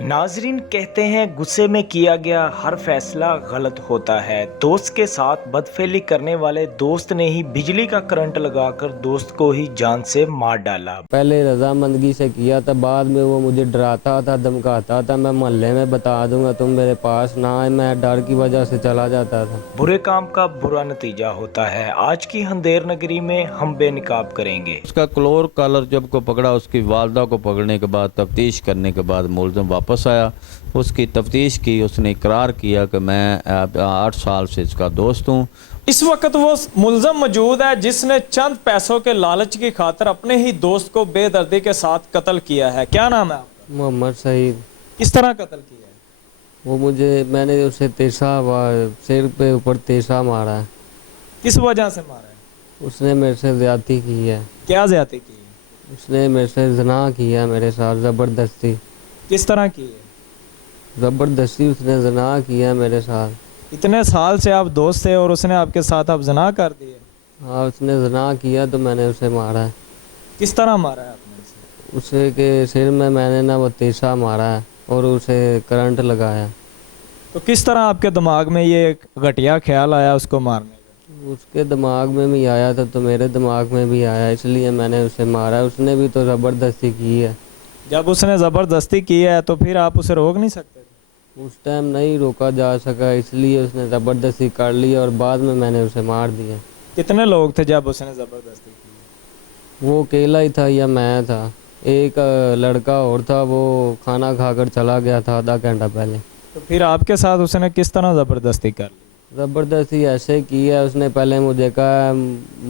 ناظرین کہتے ہیں غصے میں کیا گیا ہر فیصلہ غلط ہوتا ہے۔ دوست کے ساتھ بدفعلی کرنے والے دوست نے ہی بجلی کا کرنٹ لگا کر دوست کو ہی جان سے مار ڈالا۔ پہلے رضامندگی سے کیا تھا، بعد میں وہ مجھے ڈراتا تھا، دھمکاتا تھا، میں محلے میں بتا دوں گا تم میرے پاس نہ آئے، میں ڈر کی وجہ سے چلا جاتا تھا۔ برے کام کا برا نتیجہ ہوتا ہے۔ آج کی اندھیر نگری میں ہم بے نقاب کریں گے۔ اس کا کلور کالر جب کو پکڑا، اس کی والدہ کو پکڑنے کے بعد تفتیش کرنے کے بعد ملزم واپس آیا، اس کی تفتیش کی، اس نے اقرار کیا کہ میں 8 سال سے اس کا دوست ہوں۔ اس وقت وہ ملزم موجود ہے جس نے چند پیسوں کے لالچ کی خاطر اپنے ہی دوست کو بے دردی کے ساتھ قتل کیا ہے۔ کیا نام ہے آپ کا؟ محمد سعید۔ کس طرح قتل کیا ہے؟ وہ میں نے اسے سر پہ اوپر تیسا مارا ہے۔ کس وجہ سے مارا ہے؟ اس نے میرے سے زیادتی کی ہے۔ کیا زیادتی کی ہے؟ اس نے میرے سے زنا کیا میرے ساتھ زبردستی۔ کس طرح کی ہے؟ زبردستی اس نے زنا کیا میرے ساتھ۔ اتنے سال سے آپ دوست تھے اور اس نے آپ کے ساتھ اب زنا کر دیے؟ ہاں، اس نے زنا کیا تو میں نے اسے مارا ہے۔ کس طرح مارا ہے آپ نے اسے؟ اسے کے سر میں نے نا وہ تیسا مارا ہے اور اسے کرنٹ لگایا۔ تو کس طرح آپ کے دماغ میں یہ گھٹیا خیال آیا اس کو مارنے کا؟ اس کے دماغ میں بھی آیا تھا تو میرے دماغ میں بھی آیا، اس لیے میں نے اسے مارا۔ اس نے بھی تو زبردستی کی ہے۔ جب اس نے زبردستی کی ہے تو پھر آپ اسے روک نہیں سکتے تھے؟ اس ٹائم نہیں روکا جا سکا، اس لیے اس نے زبردستی کر لی اور بعد میں نے اسے مار دیا۔ کتنے لوگ تھے جب اس نے زبردستی کی؟ وہ اکیلا ہی تھا یا میں تھا، ایک لڑکا اور تھا، وہ کھانا کھا کر چلا گیا تھا آدھا گھنٹہ پہلے۔ تو پھر آپ کے ساتھ اس نے کس طرح زبردستی کر لی؟ زبردستی ایسے کی ہے، اس نے پہلے مجھے کہا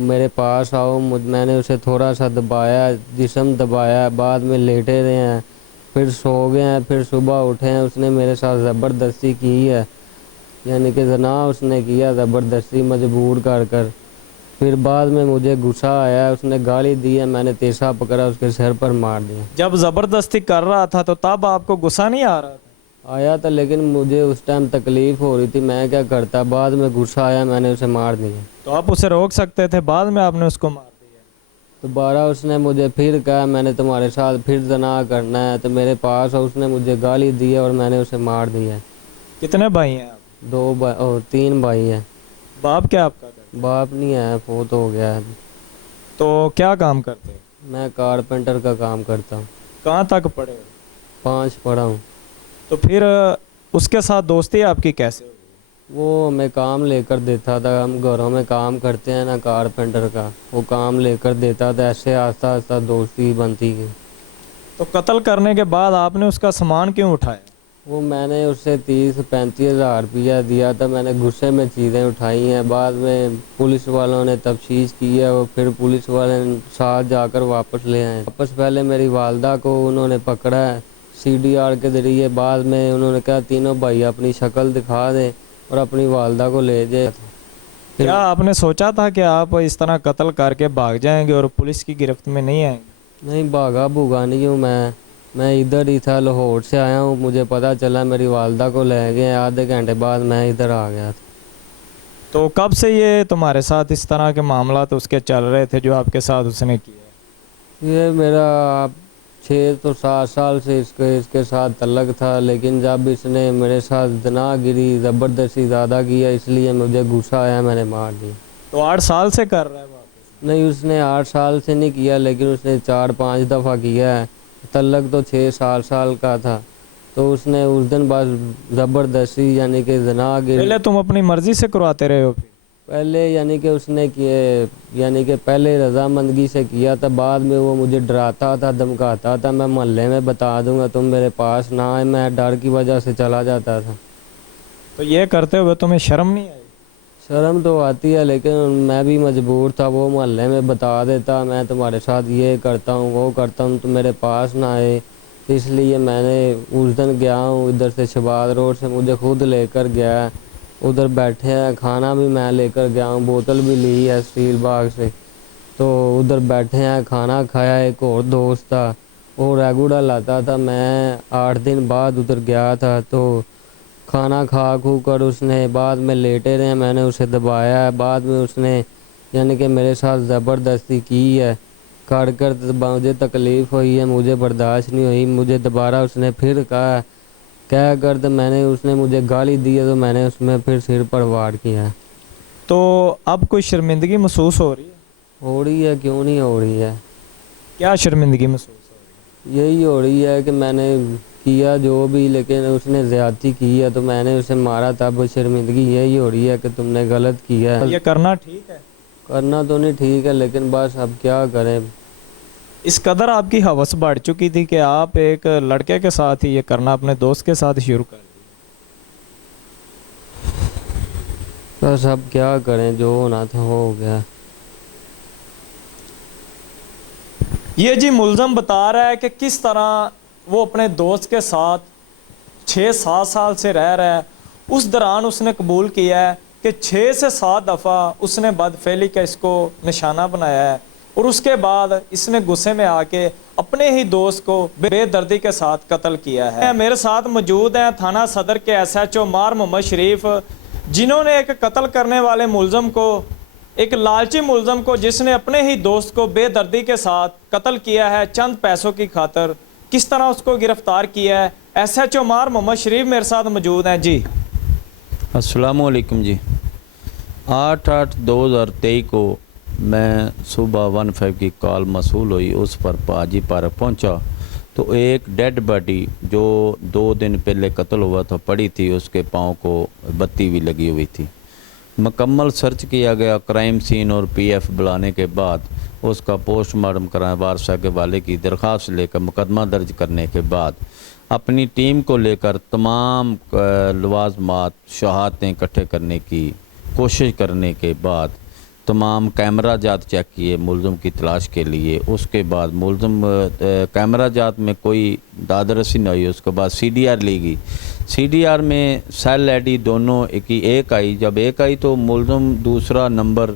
میرے پاس آؤ، میں نے اسے تھوڑا سا دبایا، جسم دبایا، بعد میں لیٹے رہے ہیں، پھر سو گئے ہیں، پھر صبح اٹھے ہیں۔ اس نے میرے ساتھ زبردستی کی ہے، یعنی کہ زنا اس نے کیا زبردستی مجبور کر کر۔ پھر بعد میں مجھے غصہ آیا، اس نے گالی دی ہے، میں نے تیسا پکڑا اس کے سر پر مار دیا۔ جب زبردستی کر رہا تھا تو تب آپ کو غصہ نہیں آ رہا تھا؟ آیا تھا، لیکن مجھے اس ٹائم تکلیف ہو رہی تھی، میں کیا کرتا، بعد میں غصہ آیا، میں نے اسے مار دیا۔ تو آپ اسے روک سکتے تھے، بعد میں آپ نے اس کو مار دیا۔ دوبارہ اس نے مجھے پھر کہا میں نے تمہارے ساتھ پھر زنا کرنا ہے تو میرے پاس، اس نے مجھے گالی دی ہے اور میں نے اسے مار دیا۔ کتنے بھائی ہیں آپ؟ 3 بھائی ہیں۔ باپ کیا آپ کا کرتا ہے؟ باپ نہیں ہے، فوت ہو گیا ہے۔ تو کیا کام کرتے ہیں؟ میں کارپینٹر کا کام کرتا ہوں۔ کہاں تک پڑھے ہو؟ 5 پڑھا ہوں۔ تو پھر اس کے ساتھ دوستی آپ کی کیسے ہوئی؟ وہ ہمیں کام لے کر دیتا تھا، ہم گھروں میں کام کرتے ہیں نا کارپینٹر کا، وہ کام لے کر دیتا تھا، ایسے آہستہ آہستہ دوستی بنتی گئی۔ تو قتل کرنے کے بعد آپ نے اس کا سامان کیوں اٹھایا؟ وہ میں نے اس سے 30-35 ہزار روپیہ دیا تھا، میں نے غصے میں چیزیں اٹھائی ہیں، بعد میں پولیس والوں نے تفتیش کی ہے، وہ پھر پولیس والے ساتھ جا کر واپس لے آئے۔ واپس پہلے میری والدہ کو انہوں نے پکڑا ہے CDR کے ذریعے، بعد میں انہوں نے کہا تینوں بھائی اپنی شکل دکھا دیں اور اپنی والدہ کو لے جائے۔ کیا آپ نے سوچا تھا کہ آپ اس طرح قتل کر کے بھاگ جائیں گے اور پولیس کی گرفت میں نہیں آئیں گے؟ نہیں، بھاگا بھوگا نہیں ہوں میں ادھر ہی تھا، لاہور سے آیا ہوں، مجھے پتہ چلا میری والدہ کو لے گئے، آدھے گھنٹے بعد میں ادھر آ گیا تھا۔ تو کب سے یہ تمہارے ساتھ اس طرح کے معاملات اس کے چل رہے تھے جو آپ کے ساتھ اس نے کیا؟ یہ میرا 6 سے 7 سال سے اس کے ساتھ تعلق تھا، لیکن جب اس نے میرے ساتھ زنا گری زبردستی زیادہ کیا، اس لیے مجھے غصہ آیا، میں نے مار دیا۔ تو 8 سال سے کر رہا ہے واپس؟ نہیں، اس نے 8 سال سے نہیں کیا، لیکن اس نے 4-5 دفعہ کیا ہے۔ تعلق تو 6 سال کا تھا، تو اس نے اس دن بعد زبردستی یعنی کہ زنا گری۔ پہلے تم اپنی مرضی سے کرواتے رہے ہو؟ پہلے یعنی کہ اس نے یعنی کہ پہلے رضامندگی سے کیا تھا، بعد میں وہ مجھے ڈراتا تھا، دھمکاتا تھا، میں محلے میں بتا دوں گا تم میرے پاس نہ آئے، میں ڈر کی وجہ سے چلا جاتا تھا۔ تو یہ کرتے ہوئے تمہیں شرم نہیں آئی؟ شرم تو آتی ہے، لیکن میں بھی مجبور تھا، وہ محلے میں بتا دیتا میں تمہارے ساتھ یہ کرتا ہوں وہ کرتا ہوں، تم میرے پاس نہ آئے، اس لیے میں نے اس دن گیا ہوں ادھر سے شباد روڈ سے، مجھے خود لے کر گیا، ادھر بیٹھے ہیں، کھانا بھی میں لے کر گیا ہوں، بوتل بھی لی ہے اسٹیل باغ سے، تو ادھر بیٹھے ہیں، کھانا کھایا۔ ایک اور دوست تھا، وہ ریگوڑا لاتا تھا، میں 8 دن بعد ادھر گیا تھا، تو کھانا کھا کر اس نے بعد میں لیٹے رہے، میں نے اسے دبایا ہے، بعد میں اس نے یعنی کہ میرے ساتھ زبردستی کی ہے، کر مجھے تکلیف ہوئی ہے، مجھے برداشت نہیں ہوئی، مجھے دوبارہ اس نے پھر کہا کہہ کر تو میں نے اس نے مجھے گالی دی ہے تو میں نے اس میں پھر سر پر وار کیا ہے۔ تو اب کوئی شرمندگی محسوس ہو رہی ہے؟ ہو رہی ہے، کیوں نہیں ہو رہی ہے؟ کیا شرمندگی محسوس ہو رہی یہی ہو رہی ہے کہ میں نے کیا جو بھی، لیکن اس نے زیادتی کی ہے تو میں نے اسے مارا تھا۔ اب شرمندگی یہی ہو رہی ہے کہ تم نے غلط کیا ہے؟ ہے۔ یہ کرنا ٹھیک ہے؟ کرنا تو نہیں ٹھیک ہے، لیکن بس اب کیا کریں۔ اس قدر آپ کی ہوس بڑھ چکی تھی کہ آپ ایک لڑکے کے ساتھ ہی یہ کرنا اپنے دوست کے ساتھ شروع کر دیا؟ بس اب کیا کریں، جو ہونا تھا ہو گیا۔ یہ جی ملزم بتا رہا ہے کہ کس طرح وہ اپنے دوست کے ساتھ 6-7 سال سے رہ رہا ہے۔ اس دوران اس نے قبول کیا ہے کہ 6 سے 7 دفعہ اس نے بدفعلی کا اس کو نشانہ بنایا ہے، اور اس کے بعد اس نے غصے میں آ کے اپنے ہی دوست کو بے دردی کے ساتھ قتل کیا ہے۔ میرے ساتھ موجود ہیں تھانہ صدر کے SHO مار محمد شریف، جنہوں نے ایک قتل کرنے والے ملزم کو، ایک لالچی ملزم کو جس نے اپنے ہی دوست کو بے دردی کے ساتھ قتل کیا ہے چند پیسوں کی خاطر، کس طرح اس کو گرفتار کیا ہے۔ SHO مار محمد شریف میرے ساتھ موجود ہیں۔ جی السلام علیکم جی۔ 8/8/2023 کو میں صبح 15 کی کال موصول ہوئی، اس پر پاجی پارک پہنچا تو ایک ڈیڈ باڈی جو 2 دن پہلے قتل ہوا تھا پڑی تھی، اس کے پاؤں کو بتی بھی لگی ہوئی تھی۔ مکمل سرچ کیا گیا، کرائم سین اور PF بلانے کے بعد اس کا پوسٹ مارٹم کرائے، وارثہ کے والے کی درخواست لے کر مقدمہ درج کرنے کے بعد اپنی ٹیم کو لے کر تمام لوازمات شہادتیں اکٹھے کرنے کی کوشش کرنے کے بعد تمام کیمرہ جات چیک کیے ملزم کی تلاش کے لیے۔ اس کے بعد ملزم کیمرہ جات میں کوئی داد رسی نہ ہوئی، اس کے بعد CDR لی گئی۔ CDR میں سیل ID دونوں ایک آئی۔ جب ایک آئی تو ملزم دوسرا نمبر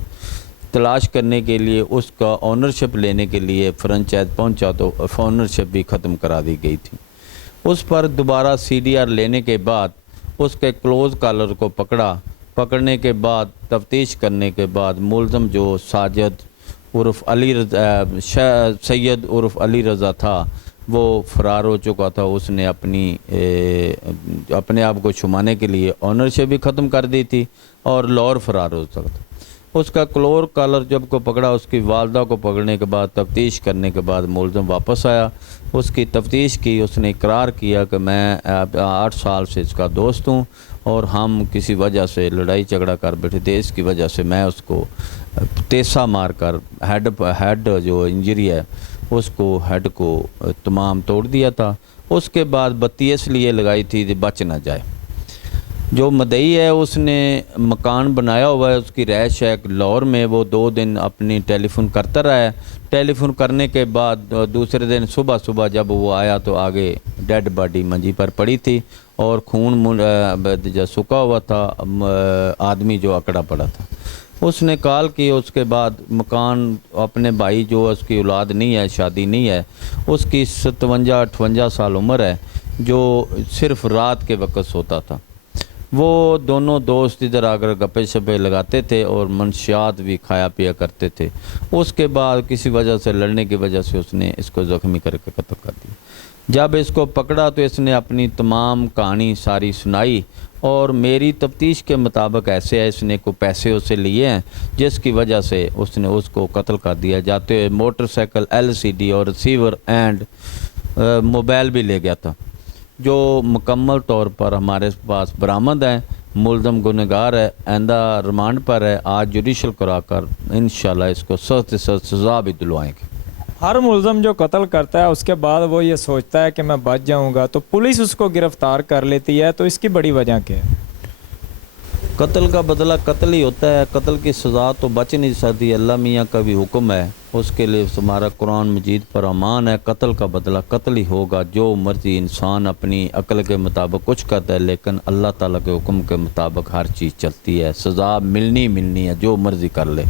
تلاش کرنے کے لیے اس کا آنرشپ لینے کے لیے فرنچائز پہنچا تو آنرشپ بھی ختم کرا دی گئی تھی۔ اس پر دوبارہ CDR لینے کے بعد اس کے کلوز کالر کو پکڑنے کے بعد تفتیش کرنے کے بعد ملزم جو ساجد عرف سید عرف علی رضا تھا وہ فرار ہو چکا تھا۔ اس نے اپنے آپ کو چھمانے کے لیے آنرشپ بھی ختم کر دی تھی اور لاہور فرار ہو سکتا تھا۔ اس کا کلور کالر جب کو پکڑا، اس کی والدہ کو پکڑنے کے بعد تفتیش کرنے کے بعد ملزم واپس آیا، اس کی تفتیش کی، اس نے اقرار کیا کہ میں 8 سال سے اس کا دوست ہوں اور ہم کسی وجہ سے لڑائی جھگڑا کر بیٹھے تھے، اس کی وجہ سے میں اس کو تیسا مار کر ہیڈ جو انجری ہے اس کو ہیڈ کو تمام توڑ دیا تھا۔ اس کے بعد بتی اس لیے لگائی تھی کہ بچ نہ جائے۔ جو مدعی ہے اس نے مکان بنایا ہوا ہے، اس کی رہائش ہے لاہور میں، وہ 2 دن اپنی ٹیلی فون کرتا رہا ہے۔ ٹیلی فون کرنے کے بعد دوسرے دن صبح جب وہ آیا تو آگے ڈیڈ باڈی منجی پر پڑی تھی اور خون جو سکا ہوا تھا، آدمی جو اکڑا پڑا تھا۔ اس نے کال کی، اس کے بعد مکان اپنے بھائی جو اس کی اولاد نہیں ہے، شادی نہیں ہے، اس کی 57-58 سال عمر ہے، جو صرف رات کے وقت سوتا تھا۔ وہ دونوں دوست ادھر آ کر گپے شپے لگاتے تھے اور منشیات بھی کھایا پیا کرتے تھے۔ اس کے بعد کسی وجہ سے لڑنے کی وجہ سے اس نے اس کو زخمی کر کے قتل کر دیا۔ جب اس کو پکڑا تو اس نے اپنی تمام کہانی ساری سنائی، اور میری تفتیش کے مطابق ایسے ہے اس نے کوئی پیسے اسے لیے ہیں جس کی وجہ سے اس نے اس کو قتل کر دیا۔ جاتے ہوئے موٹر سائیکل LCD اور ریسیور اینڈ موبائل بھی لے گیا تھا، جو مکمل طور پر ہمارے پاس برآمد ہیں۔ ملزم گنہگار ہے، آئندہ ریمانڈ پر ہے، آج جوڈیشل کرا کر انشاءاللہ اس کو سخت سے سخت سزا بھی دلوائیں گے۔ ہر ملزم جو قتل کرتا ہے اس کے بعد وہ یہ سوچتا ہے کہ میں بچ جاؤں گا، تو پولیس اس کو گرفتار کر لیتی ہے، تو اس کی بڑی وجہ کیا ہے؟ قتل کا بدلہ قتل ہی ہوتا ہے، قتل کی سزا تو بچ نہیں سکتی، اللہ میاں کا بھی حکم ہے، اس کے لیے ہمارا قرآن مجید پر امان ہے، قتل کا بدلہ قتل ہی ہوگا۔ جو مرضی انسان اپنی عقل کے مطابق کچھ کرتا ہے، لیکن اللہ تعالیٰ کے حکم کے مطابق ہر چیز چلتی ہے، سزا ملنی ہے، جو مرضی کر لے۔